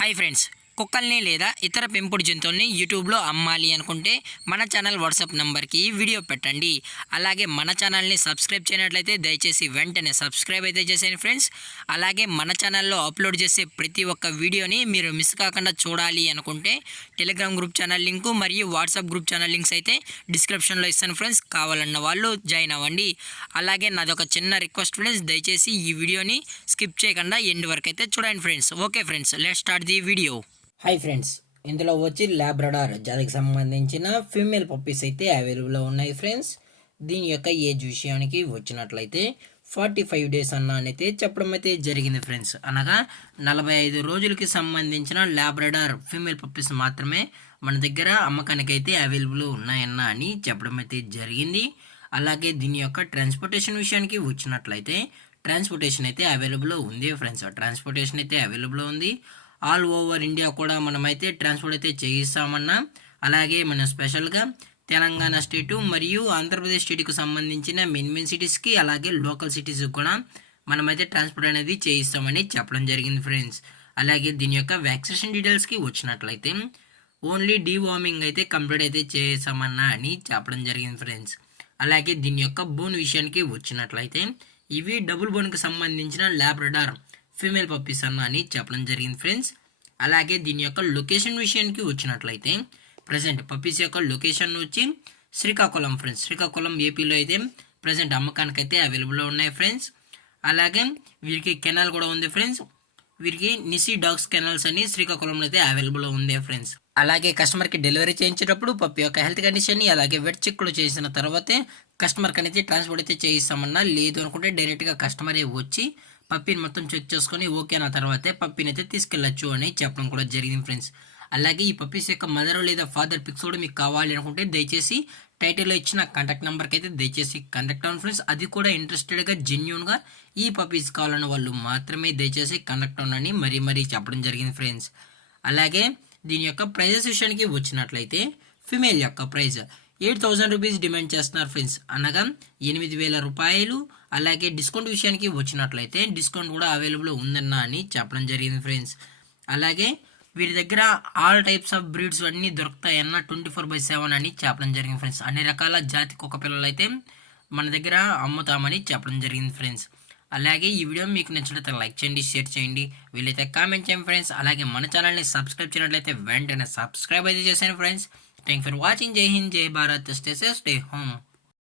Hi friends, కుక్కల్ని లేదా ఇతర పెంపుడు జంతువుల్ని యూట్యూబ్లో అమ్మాలి అనుకుంటే మన ఛానల్ వాట్సాప్ నెంబర్కి వీడియో పెట్టండి. అలాగే మన ఛానల్ని సబ్స్క్రైబ్ చేయనట్లయితే దయచేసి వెంటనే సబ్స్క్రైబ్ అయితే చేసేయండి ఫ్రెండ్స్. అలాగే మన ఛానల్లో అప్లోడ్ చేసే ప్రతి ఒక్క వీడియోని మీరు మిస్ కాకుండా చూడాలి అనుకుంటే టెలిగ్రామ్ గ్రూప్ ఛానల్ లింకు మరియు వాట్సాప్ గ్రూప్ ఛానల్ లింక్స్ అయితే డిస్క్రిప్షన్లో ఇస్తాను ఫ్రెండ్స్. కావాలన్న వాళ్ళు జాయిన్ అవ్వండి. అలాగే నాది ఒక చిన్న రిక్వెస్ట్ ఫ్రెండ్స్, దయచేసి ఈ వీడియోని స్కిప్ చేయకుండా ఎండ్ వరకు అయితే చూడండి friends. Okay friends, let's start the video. Hi friends, ఇందులో వచ్చి లాబ్రడార్ జాతికి సంబంధించిన ఫీమేల్ పప్పీస్ అయితే అవైలబుల్లో ఉన్నాయి ఫ్రెండ్స్. దీని యొక్క ఏజ్ విషయానికి వచ్చినట్లయితే 45 డేస్ అయితే చెప్పడం అయితే జరిగింది ఫ్రెండ్స్. అనగా 45 రోజులకి సంబంధించిన లాబ్రడార్ ఫీమేల్ పప్పీస్ మాత్రమే మన దగ్గర అమ్మకానికి అయితే అవైలబుల్ ఉన్నాయన్న అని చెప్పడం అయితే జరిగింది. అలాగే దీని యొక్క ట్రాన్స్పోర్టేషన్ విషయానికి వచ్చినట్లయితే ట్రాన్స్పోర్టేషన్ అయితే అవైలబుల్ ఉంది ఫ్రెండ్స్. ట్రాన్స్పోర్టేషన్ అయితే అవైలబుల్ ఉంది. ఆల్ ఓవర్ ఇండియా కూడా మనమైతే ట్రాన్స్పోర్ట్ అయితే చేయిస్తామన్నా. అలాగే మనం స్పెషల్గా తెలంగాణ స్టేటు మరియు ఆంధ్రప్రదేశ్ స్టేట్కి సంబంధించిన మెయిన్ సిటీస్కి అలాగే లోకల్ సిటీస్కి కూడా మనమైతే ట్రాన్స్పోర్ట్ అనేది చేయిస్తామని చెప్పడం జరిగింది ఫ్రెండ్స్. అలాగే దీని యొక్క వ్యాక్సినేషన్ డీటెయిల్స్కి వచ్చినట్లయితే ఓన్లీ డీవార్మింగ్ అయితే కంప్లీట్ అయితే చేసామన్నా అని చెప్పడం జరిగింది ఫ్రెండ్స్. అలాగే దీని యొక్క బోన్ విషయానికి వచ్చినట్లయితే ఇవి డబుల్ బోన్కి సంబంధించిన లాబ్రడార్ ఫీమేల్ పప్పీస్ అని చెప్పడం జరిగింది ఫ్రెండ్స్. అలాగే దీని యొక్క లొకేషన్ విషయానికి వచ్చినట్లయితే ప్రజెంట్ పప్పీస్ యొక్క లొకేషన్ వచ్చి శ్రీకాకుళం ఫ్రెండ్స్. శ్రీకాకుళం ఏపీలో అయితే ప్రజెంట్ అమ్మకానికి అయితే అవైలబుల్లో ఉన్నాయి ఫ్రెండ్స్. అలాగే వీరికి కెనాల్ కూడా ఉంది ఫ్రెండ్స్. వీరికి నిసి డాగ్స్ కెనాల్స్ అని శ్రీకాకుళంలో అయితే అవైలబుల్ ఉంది ఫ్రెండ్స్. అలాగే కస్టమర్కి డెలివరీ చేయించేటప్పుడు పప్పి యొక్క హెల్త్ కండిషన్ని అలాగే వెట్ చెక్ కూడా చేసిన తర్వాతే కస్టమర్కి అనేది ట్రాన్స్పోర్ట్ అయితే చేయిస్తామన్నా. లేదు అనుకుంటే డైరెక్ట్గా కస్టమరే వచ్చి పప్పిని మొత్తం చెక్ చేసుకొని ఓకే అన్న తర్వాతే పప్పిని అయితే తీసుకెళ్ళచ్చు అని చెప్పడం కూడా జరిగింది ఫ్రెండ్స్. అలాగే ఈ పప్పీస్ యొక్క మదర్ లేదా ఫాదర్ పిక్స్ కూడా మీకు కావాలి అనుకుంటే దయచేసి టైటిల్లో ఇచ్చిన కాంటాక్ట్ నెంబర్కి అయితే దయచేసి కాంటాక్ట్ అవ్వండి ఫ్రెండ్స్. అది కూడా ఇంట్రెస్టెడ్గా జెన్యూన్గా ఈ పప్పీస్ కావాలన్న వాళ్ళు మాత్రమే దయచేసి కాంటాక్ట్ అవ్వండి మరీ చెప్పడం జరిగింది ఫ్రెండ్స్. అలాగే దీని యొక్క ప్రైజెస్ విషయానికి వచ్చినట్లయితే ఫిమేల్ యొక్క ప్రైజ్ 8,000 రూపీస్ డిమాండ్ చేస్తున్నారు ఫ్రెండ్స్. అనగా 8,000 రూపాయలు. అలాగే డిస్కౌంట్ విషయానికి వచ్చినట్లయితే డిస్కౌంట్ కూడా అవైలబుల్ ఉందన్న అని చెప్పడం జరిగింది ఫ్రెండ్స్. అలాగే వీరి దగ్గర ఆల్ టైప్స్ ఆఫ్ బ్రీడ్స్ అన్నీ దొరుకుతాయన్న 24/7 అని చెప్పడం జరిగింది ఫ్రెండ్స్. అన్ని రకాల జాతి కుక్క పిల్లలు అయితే మన దగ్గర అమ్ముతామని చెప్పడం జరిగింది ఫ్రెండ్స్. అలాగే ఈ వీడియో మీకు నచ్చినట్లయితే లైక్ చేయండి, షేర్ చేయండి, వీలైతే కామెంట్ చేయండి ఫ్రెండ్స్. అలాగే మన ఛానల్ని సబ్స్క్రైబ్ చేయనట్లయితే వెంటనే సబ్స్క్రైబ్ అయితే చేశాను ఫ్రెండ్స్. Thank for watching. జై హింద్, జై Bharat, stay safe, stay home.